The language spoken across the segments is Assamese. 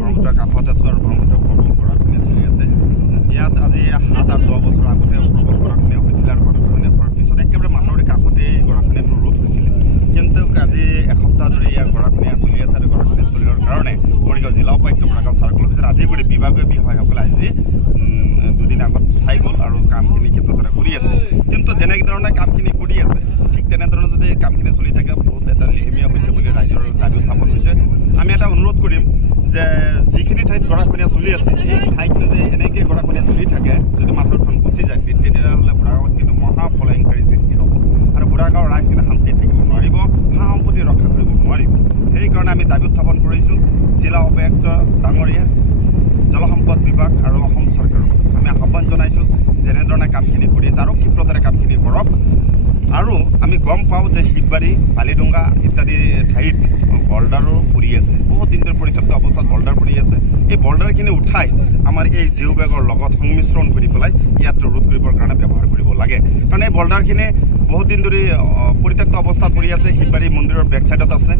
ব্ৰহ্মপুত্ৰৰ কাষত আছোঁ আৰু ব্ৰহ্মপুত্ৰৰ প্ৰবল গৰাখহনীয়া চলি আছে। ইয়াত আজি 7 আৰু 10 বছৰ আগতে প্ৰবল গৰাখহনীয়া হৈছিলে আৰু গৰাখহনীয়া হোৱাৰ পিছত একেবাৰে মাথাউৰিৰ কাষতেই গৰাখহনীয়াটো ৰোধ হৈছিলে। কিন্তু আজি এসপ্তাহ ধৰি ইয়াত গৰাখহনীয়া চলি আছে আৰু গৰাখহনীয়া চলিবৰ কাৰণে মৰিগাঁও জিলা উপায়ুক্ত বৰাগাঁও চাৰ্কল অফিচৰ আদি কৰি বিভাগীয় বিষয়াসকলে আজি দুদিন আগত চাই গ'ল আৰু কামখিনি ক্ষেত্ৰতে কৰি আছে। কিন্তু যেনেধৰণে কামখিনি কৰি আছে ঠিক তেনেধৰণে যদি কামখিনি চলি থাকে বহুত এটা লেহেমীয়া হৈছে বুলি ৰাইজৰ দাবী উত্থাপন হৈছে। আমি এটা অনুৰোধ কৰিম যে যিখিনি ঠাইত গৰাখহনীয়া চলি আছে এই ঠাইখিনি যদি এনেকৈ গৰাখহনীয়া চলি থাকে, যদি মাথাউৰিখন গুচি যায় তেতিয়াহ'লে বুঢ়াগাঁৱত কিন্তু মহা ফলহীনকাৰী সৃষ্টি হ'ব আৰু বুঢ়াগাঁৱৰ ৰাইজ কিন্তু শান্তি থাকিব নোৱাৰিব, সা সম্পত্তি ৰক্ষা কৰিব নোৱাৰিব। সেইকাৰণে আমি দাবী উত্থাপন কৰিছোঁ জিলা উপায়ুক্ত ডাঙৰীয়া, জলসম্পদ বিভাগ আৰু অসম চৰকাৰক আমি আহ্বান জনাইছোঁ যেনেধৰণে কামখিনি কৰি আছে আৰু ক্ষীপ্ৰতাৰে কামখিনি কৰক। আৰু আমি গম পাওঁ যে শিৱবাৰী, বালিডুংগা ইত্যাদি ঠাইত বল্ডাৰো পৰি আছে, বহুত দিন ধৰি পৰিত্যক্ত অৱস্থাত বল্ডাৰ পৰি আছে। এই বল্ডাৰখিনি উঠাই আমাৰ এই জিঅ' বেগৰ লগত সংমিশ্ৰণ কৰি পেলাই ইয়াত ৰোধ কৰিবৰ কাৰণে ব্যৱহাৰ কৰিব লাগে। কাৰণ এই বল্ডাৰখিনি বহুত দিন ধৰি পৰিত্যক্ত অৱস্থাত পৰি আছে। শিৱবাৰী মন্দিৰৰ বেক চাইডত আছে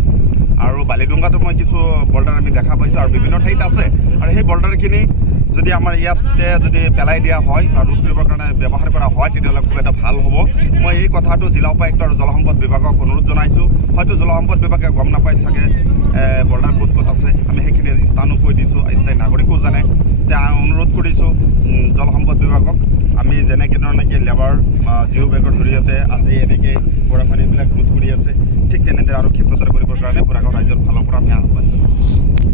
আৰু বালিডুংগাতো মই কিছু বল্ডাৰ আমি দেখা পাইছোঁ আৰু বিভিন্ন ঠাইত আছে। আৰু সেই বল্ডাৰখিনি যদি আমাৰ ইয়াতে যদি পেলাই দিয়া হয় বা ৰোধ কৰিবৰ কাৰণে ব্যৱহাৰ কৰা হয় তেতিয়াহ'লে খুব এটা ভাল হ'ব। মই এই কথাটো জিলা উপায়ুক্ত আৰু জলসম্পদ বিভাগক অনুৰোধ জনাইছোঁ। হয়তো জলসম্পদ বিভাগে গম নাপায় চাগে বৰ্ডাৰ ক'ত ক'ত আছে, আমি সেইখিনি স্থানো কৈ দিছোঁ, স্থায়ী নাগৰিকো জানে। এতিয়া অনুৰোধ কৰিছোঁ জলসম্পদ বিভাগক, আমি যেনেকৈ ধৰণে লেবাৰ জিঅ' বেগৰ জৰিয়তে আজি এনেকৈ গৰাখহনীয়াবিলাক ৰোধ কৰি আছে ঠিক তেনেদৰে আৰু ক্ষীপ্ৰতাৰে কৰিবৰ কাৰণে বুঢ়াগাঁও ৰাইজৰ ফালৰ পৰা আমি আহ্বান জনাইছোঁ।